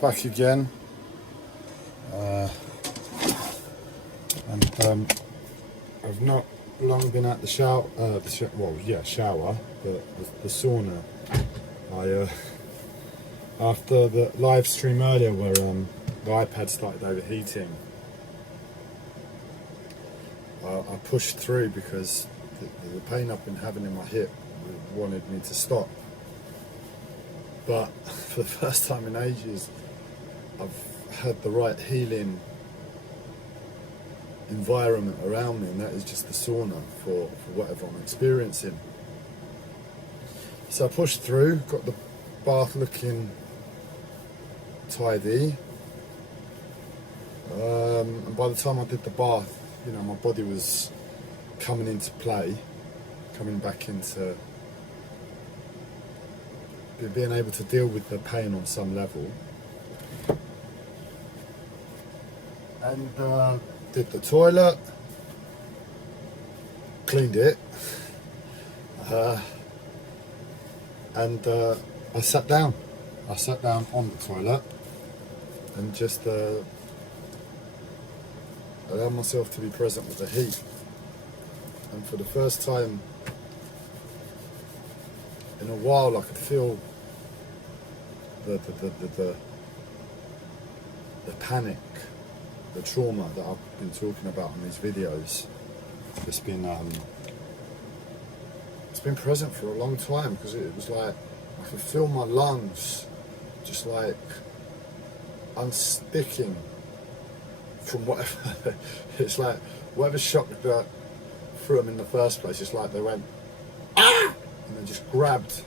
back again, and I've not long been at the shower, shower, but the sauna. After the live stream earlier where the iPad started overheating, I pushed through because the pain I've been having in my hip wanted me to stop. But for the first time in ages, I've had the right healing environment around me, and that is just the sauna for whatever I'm experiencing. So I pushed through, got the bath looking tidy, and by the time I did the bath, you know, my body was coming into play, coming back into being able to deal with the pain on some level. And did the toilet, cleaned it, and I sat down. I sat down on the toilet and just allowed myself to be present with the heat. And for the first time in a while, I could feel the panic, the trauma that I've been talking about in these videos. It's been present for a long time, because it was like I could feel my lungs just like unsticking from whatever. It's like whatever shock that threw them in the first place. It's like they went ah, and then just grabbed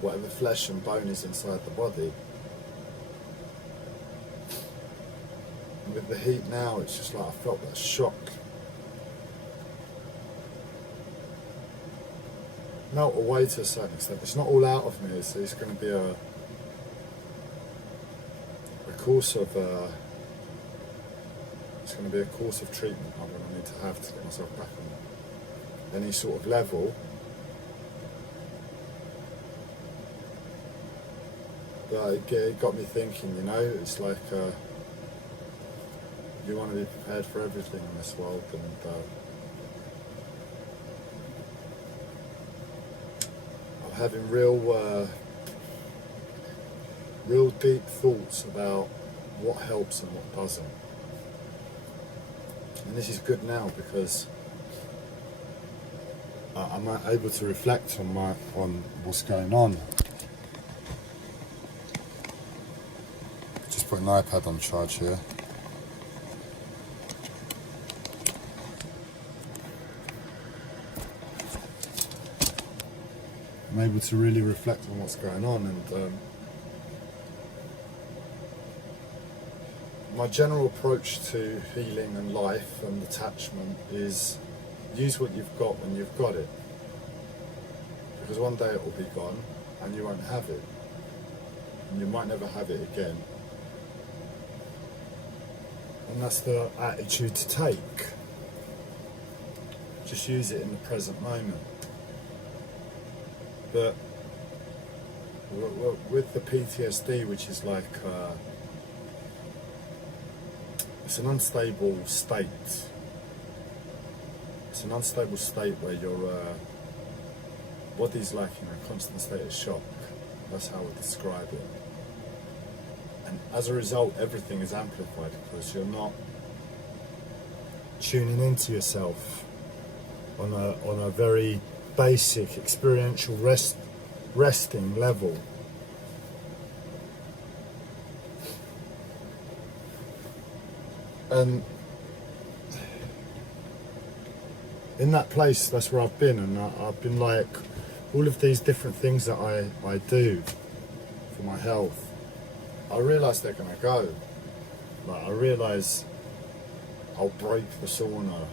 whatever flesh and bone is inside the body. And with the heat now, it's just like I felt that shock melt away to a certain extent. It's not all out of me. It's going to be a course of it's going to be a course of treatment I'm going to need to have to get myself back on any sort of level. But it got me thinking, you know, it's like you want to be prepared for everything in this world, and I'm having real deep thoughts about what helps and what doesn't. And this is good now because I'm able to reflect on what's going on. Just put an iPad on charge here. I'm able to really reflect on what's going on, and my general approach to healing and life and attachment is use what you've got when you've got it, because one day it will be gone and you won't have it, and you might never have it again. And that's the attitude to take. Just use it in the present moment. But with the PTSD, which is like it's an unstable state. It's an unstable state where your body's like in a constant state of shock. That's how I would describe it. And as a result, everything is amplified because you're not tuning into yourself on a very basic experiential resting level. And in that place, that's where I've been, and I've been like, all of these different things that I do for my health, I realise they're going to go. Like, I realise I'll break the sauna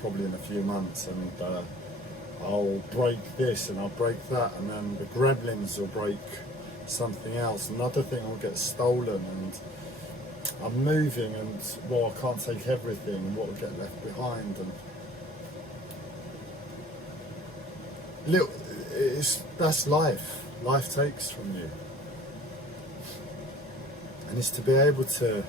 probably in a few months, and I'll break this and I'll break that, and then the gremlins will break something else. Another thing will get stolen, and I'm moving, and well, I can't take everything, and what will get left behind, and that's life. Life takes from you. And it's to be able to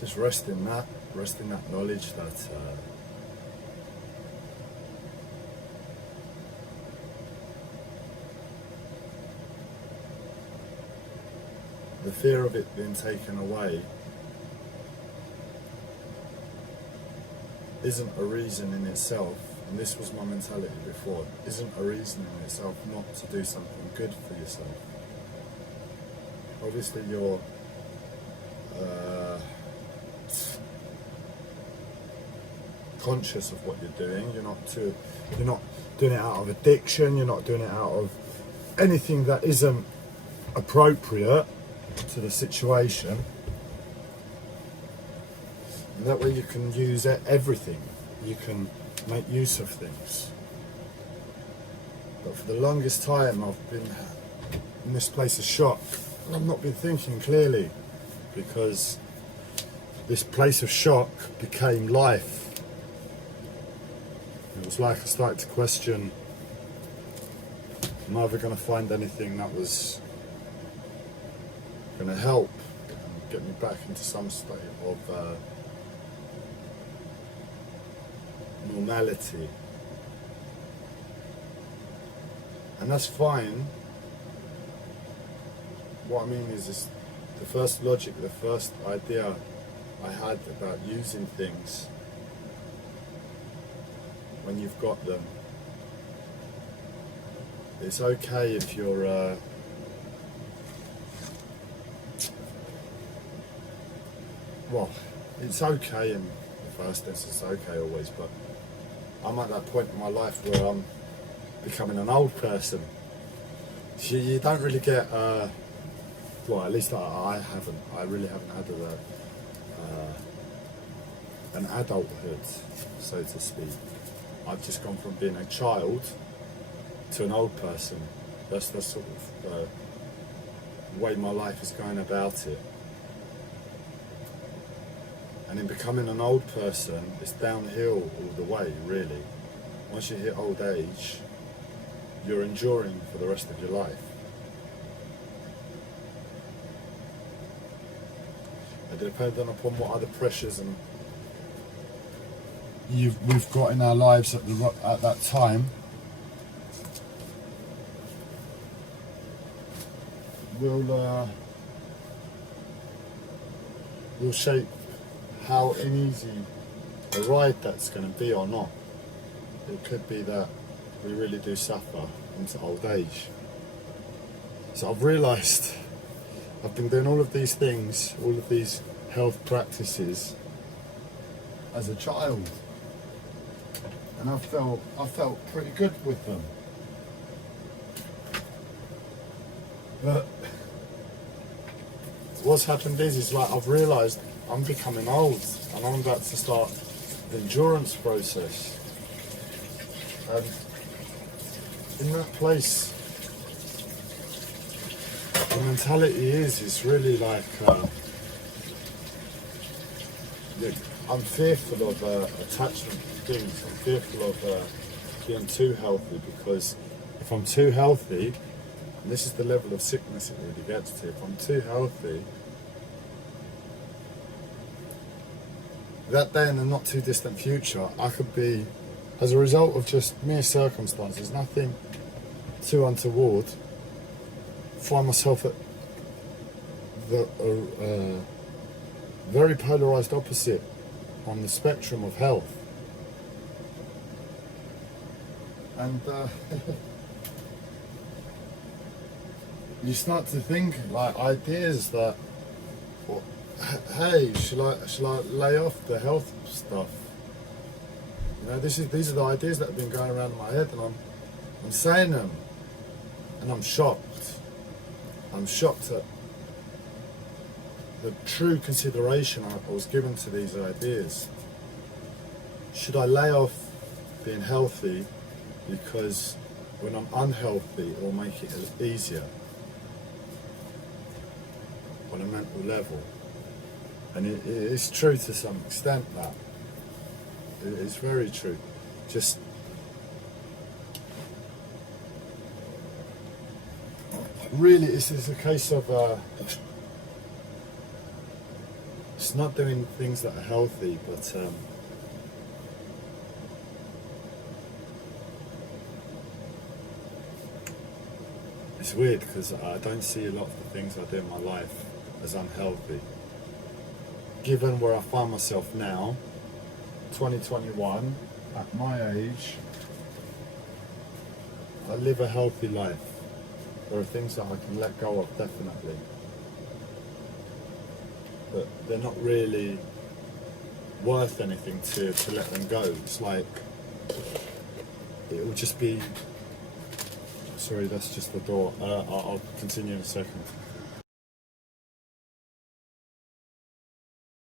just rest in that knowledge that the fear of it being taken away isn't a reason in itself, and this was my mentality before, isn't a reason in itself not to do something good for yourself. Obviously you're conscious of what you're doing, you're not doing it out of addiction, you're not doing it out of anything that isn't appropriate to the situation. And that way you can use everything, you can make use of things. But for the longest time I've been in this place of shock, and I've not been thinking clearly, because this place of shock became life. It was like I started to question, am I ever going to find anything that was going to help and get me back into some state of normality? And that's fine. What I mean is the first logic, the first idea I had about using things when you've got them. It's okay if you're well, it's okay in the first instance, it's okay always, but I'm at that point in my life where I'm becoming an old person. You don't really get, well, at least I really haven't had an adulthood, so to speak. I've just gone from being a child to an old person. That's the sort of way my life is going about it. And in becoming an old person, it's downhill all the way, really. Once you hit old age, you're enduring for the rest of your life. And depending upon what other pressures and we've got in our lives at that time, will shape how easy a ride that's going to be or not. It could be that we really do suffer into old age. So I've realised I've been doing all of these things, all of these health practices as a child, and I felt pretty good with them. But what's happened is like I've realised I'm becoming old and I'm about to start the endurance process. And in that place, the mentality is really like I'm fearful of attachment to things. I'm fearful of being too healthy, because if I'm too healthy, and this is the level of sickness it really gets to, if I'm too healthy, that day in the not too distant future, I could be, as a result of just mere circumstances, nothing too untoward, find myself at the very polarised opposite on the spectrum of health. And you start to think like ideas that, well, hey, shall I lay off the health stuff? You know, these are the ideas that have been going around in my head, and I'm saying them, and I'm shocked. I'm shocked at the true consideration I was given to these ideas. Should I lay off being healthy because when I'm unhealthy it will make it easier on a mental level? And it is true to some extent, that it is very true. Just really, it's a case of it's not doing things that are healthy, but it's weird because I don't see a lot of the things I do in my life as unhealthy. Given where I find myself now, 2021, at my age, I live a healthy life. There are things that I can let go of, definitely. But they're not really worth anything to let them go. It's like, it will just be... Sorry, that's just the door. I'll continue in a second.